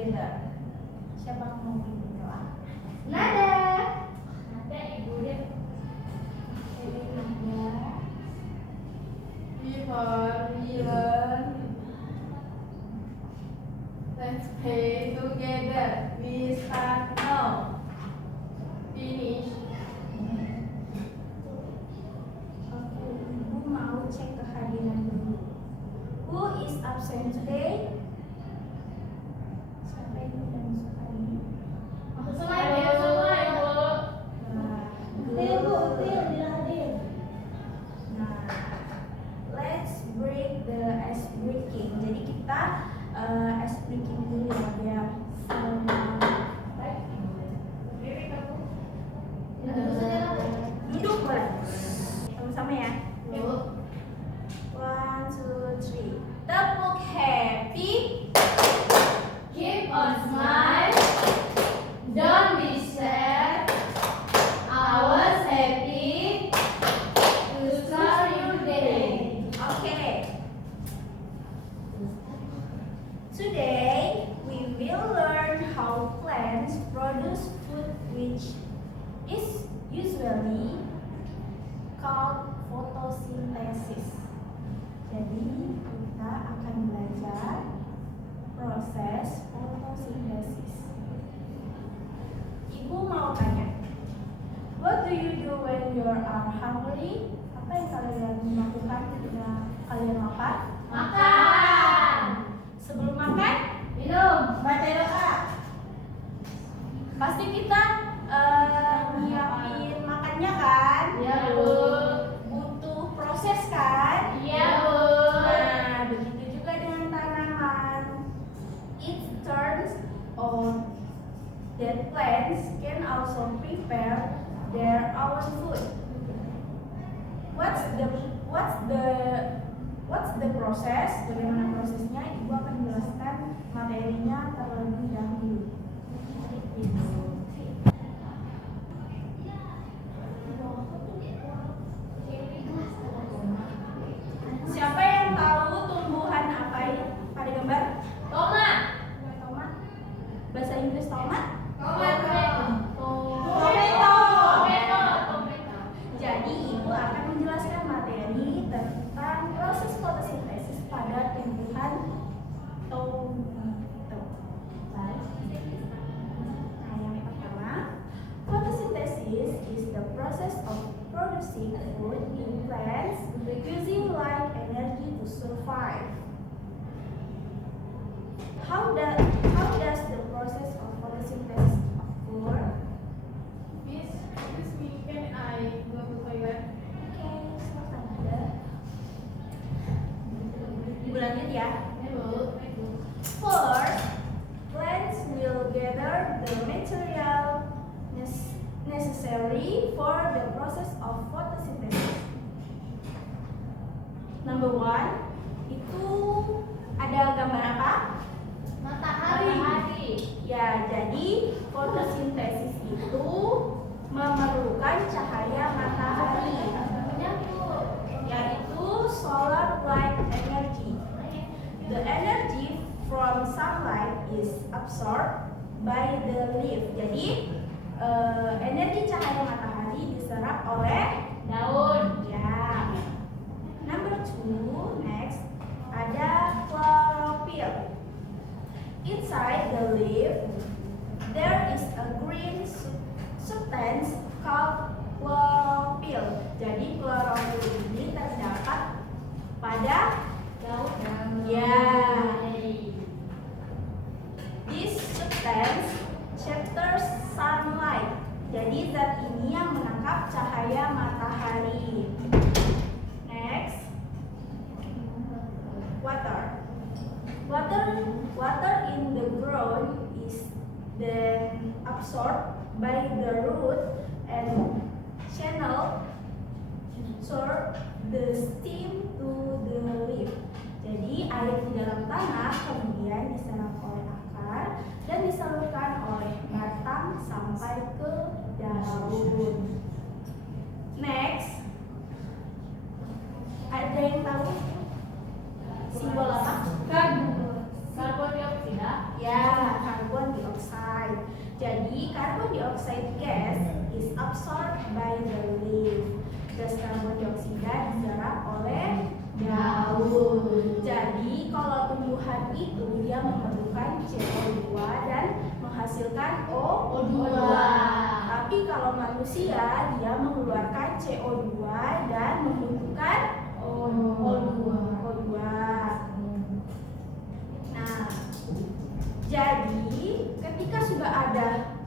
together. Siapa mau berdoa? Nada. Nada ibu deh. Nada. Before we learn, let's play together. We start now. Finish. Oke, ibu mau cek kehadiran dulu. Who is absent today? Siapa yang tidak masuk hari ini? Semua ibu. Nah, Nah, let's break the ice breaking. Jadi kita ice breaking dulu ya biar duduk boleh. Sama-sama ya. Ibu. 1, 2, 3. Tepuk happy. Keep a smile. Don't be sad. I was happy to start your day. Okay. Today we will learn how plants produce food, which is usually called photosynthesis. Jadi kita akan belajar proses fotosintesis. Ibu mau tanya, what do you do when you are hungry? Apa yang kalian lakukan ketika kalian lapar? Makan. Sebelum makan, Minum. baca doa. Pasti kita nyiapin makannya kan? Iya, Bu. Butuh proses kan? Iya, Bu. Nah, begitu juga dengan tanaman. It turns on that plants can also prepare their own food. What's the process? Bagaimana prosesnya? Ibu akan menjelaskan materinya terlebih dahulu. Siapa yang tahu tumbuhan apa ini? Pada gambar? Tomat. Tomat. Bahasa Inggris tomat? Tomato. Jadi ibu akan menjelaskan materi tentang proses fotosintesis pada tumbuhan tomato. Nah, yang pertama, photosynthesis is the process of producing food in plants using light energy to survive. How does the process of photosynthesis occur? Miss, excuse me, can I go to toilet? Oke, silakan ada. Ibu lanjut ya. Ibu. First, plants will gather the material necessary for the process of photosynthesis. Number 1, itu ada gambar apa? Matahari. Ya, jadi fotosintesis itu memerlukan cahaya matahari, yaitu solar light energy. The energy from sunlight is absorbed by the leaf. Jadi energi cahaya matahari diserap oleh Daun. ya. Number 2, next ada chlorophyll. Inside the leaf there is a green substance called chlorophyll. Jadi chlorophyll ini terdapat pada Daun. ya. This substance shelters sunlight. Jadi zat ini yang menangkap cahaya matahari. Next, water. Water in the ground is then absorbed by the root and channel absorb the steam to the leaf. Jadi air di dalam tanah kemudian diserap oleh akar dan disalurkan oleh batang sampai ke daun. Next, ada yang tahu simbol apa? Karbon dioksida. Ya, dioxide. Jadi carbon dioxide gas is absorbed by the leaf. Gas karbon dioksida diserap oleh daun. Jadi kalau tumbuhan itu dia memerlukan CO2 dan menghasilkan O2. Tapi kalau manusia dia mengeluarkan CO2 dan membutuhkan O2. Nah, jadi ketika sudah ada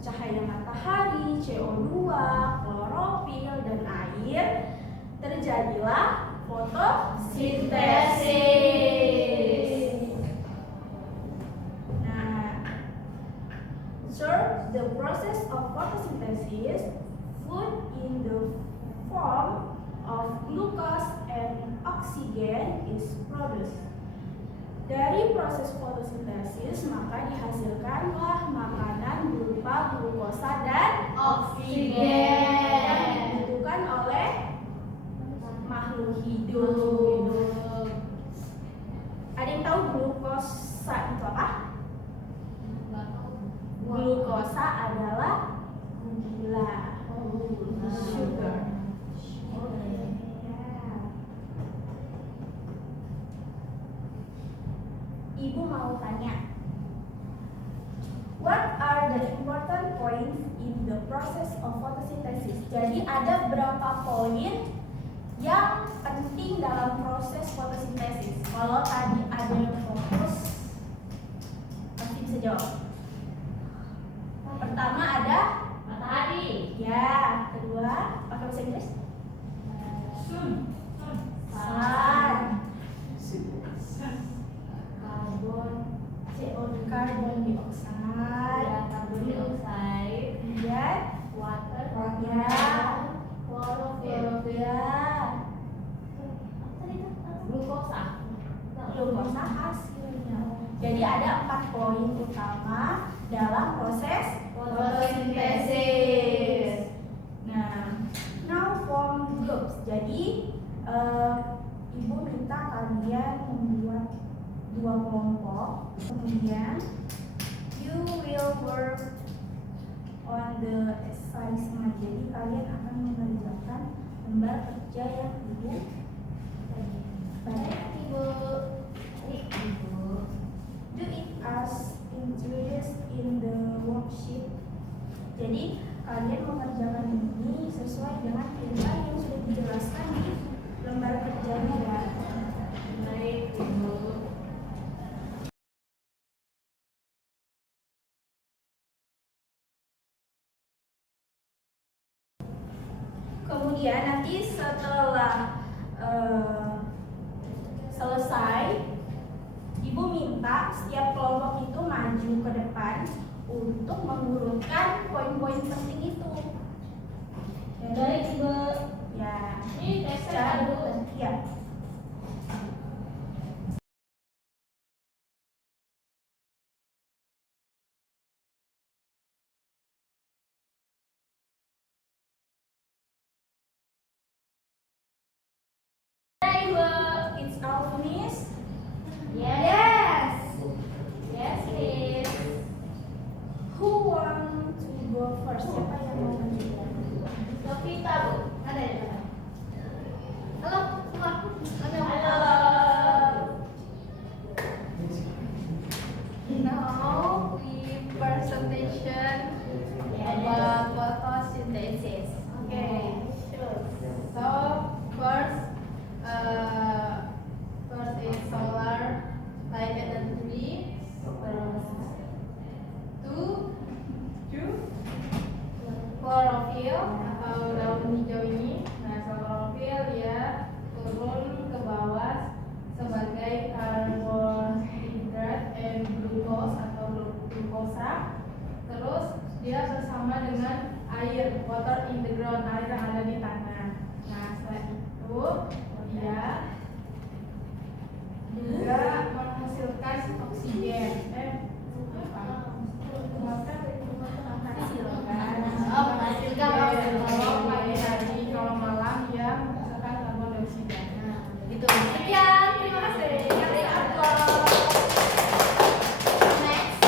cahaya matahari, CO2, klorofil, dan air, terjadilah fotosintesis. Nah, so the process of photosynthesis, food in the form of glucose and oxygen is produced. Dari proses fotosintesis maka dihasilkanlah makanan berupa glukosa dan Oksigen yang dibutuhkan oleh makhluk hidup. Ada yang tahu glukosa itu apa? Glukosa adalah gula, sugar. Ibu mau tanya, what are the important points in the process of photosynthesis? Jadi ada berapa poin yang penting dalam proses fotosintesis? Kalau tadi ada yang fokus, pasti bisa jawab. Pertama ada matahari. ya, kedua pakai bahasa Inggris? Sun. Carbon dioxide, kemudian Water. ya, Klorofil. ya, Glukosa. glukosa hasilnya. Jadi ada 4 poin utama dalam proses fotosintesis. Nah, now form groups. Jadi ibu minta kalian membuat 2 kelompok. Kemudian you will work on the assignment. Jadi kalian akan mengerjakan lembar kerja yang ibu Baik, Ibu. do it as introduced in the worksheet. Jadi kalian mengerjakan ini sesuai dengan perintah yang sudah dijelaskan di lembar kerjanya ya. Baik, Ibu. Kemudian nanti setelah selesai, ibu minta setiap kelompok itu maju ke depan untuk mengurutkan poin-poin penting itu. Baik, Ibu. Ya, Ini tes secara dulu. ya. It's all finished. Yes. Yes, please. Who want to go first? Siapa yang mau lanjutkan? Novita, Bu. Ada ya? Halo, Mak. Halo. Now we presentation about photosynthesis. Okay. So first is solar light energy. Two chlorophyll atau daun hijau ini. Nah, chlorophyll dia turun ke bawah sebagai karbohidrat and glucose atau glukosa. Terus dia bersama dengan air, water in the ground, air yang ada di tanah. Nah, setelah itu dia juga menghasilkan oksigen. Menghasilkan oksigen. Kalau pagi hari, kalau malam dia menghasilkan karbon dioksida. Nah, Itu. Sekian, terima kasih. Next.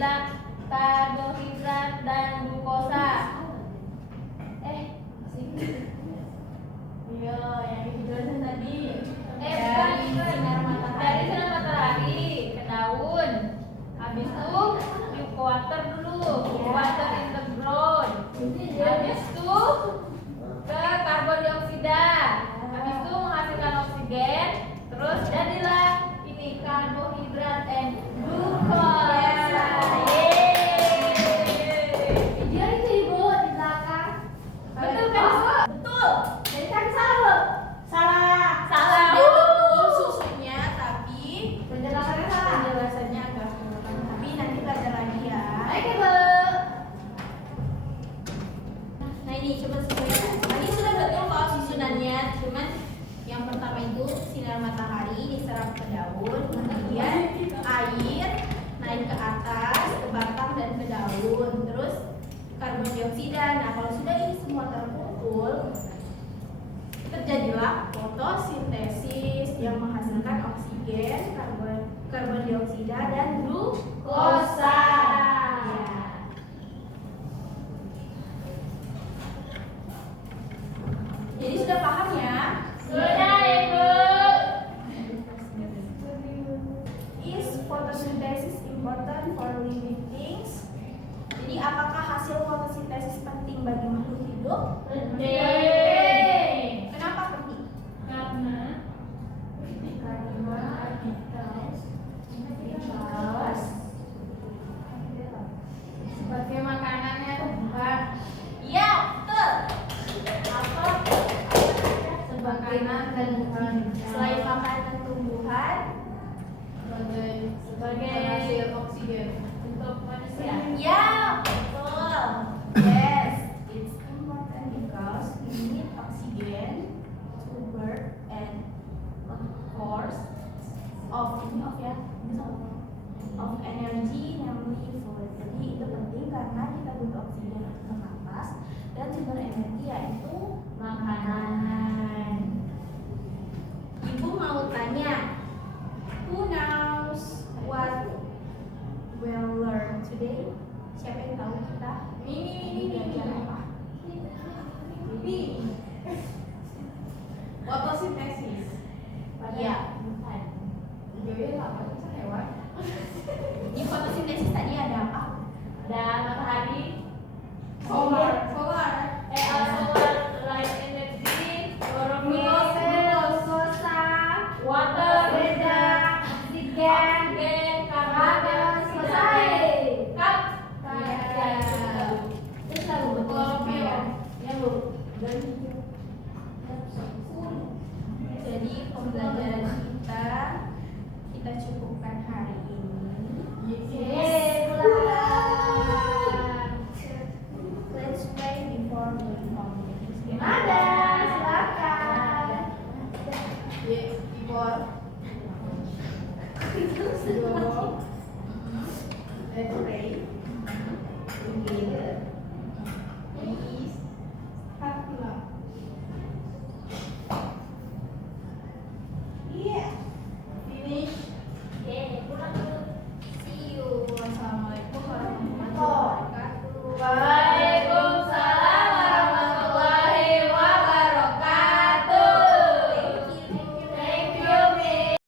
jadilah karbohidrat dan glukosa. Iya, yang dijelasin tadi. Dari sinar matahari ke daun. Habis itu yuk ke water dulu. Water in the ground. Habis itu ke karbon dioksida. Habis itu menghasilkan oksigen. Terus jadilah ini karbohidrat and glukosa. Video itu ibu di belakang. Betul kan? Betul. Jadi kan salah. Salah. Dia betul susunya, tapi Penjelasannya salah. penjelasannya agak kurang. Tapi nanti belajar lagi ya. Oke, Bu. Nah ini coba sesuaikan. Tadi sudah betul kalau susunannya, cuman yang pertama itu sinar matahari diserap ke daun, kemudian air naik ke atas, ke batang dan ke daun, terus karbon dioksida. Nah kalau sudah ini semua terkumpul, terjadilah fotosintesis yang menghasilkan oksigen, karbon dioksida dan glukosa. Ya. Jadi sudah paham ya? Sudah, Ibu. Is photosynthesis important for living things? Jadi apakah hasil fotosintesis penting bagi makhluk hidup? Penting. Kenapa penting? Karena sebagai makanannya tumbuhan. Iya, betul. Apa? Makanan dan tumbuhan. Selain makanan tumbuhan, sebagai hasil oksigen untuk manusia. ya betul. Yes, it's important because we need oxygen to burn and of course of energy namely food. Jadi itu penting karena kita butuh oksigen untuk bernapas dan sumber energi yaitu makanan. Ibu mau tanya, who knows what we'll learn today? Siapa yang tahu kita belajar apa? Fotosintesis. Iya. Bukan. Jadi apa itu hewan? Di fotosintesis tadi ada apa? Ada matahari, Solar. solar light energy, klorofil, Glukosa, water, oksigen, karbon dioksida, Itu selalu betul semua ya. ya Bu. Jadi pembelajaran kita cukupkan hari ini. Let's pray before doing communication. Ada, silakan. Ibor. Let's pray. Oke.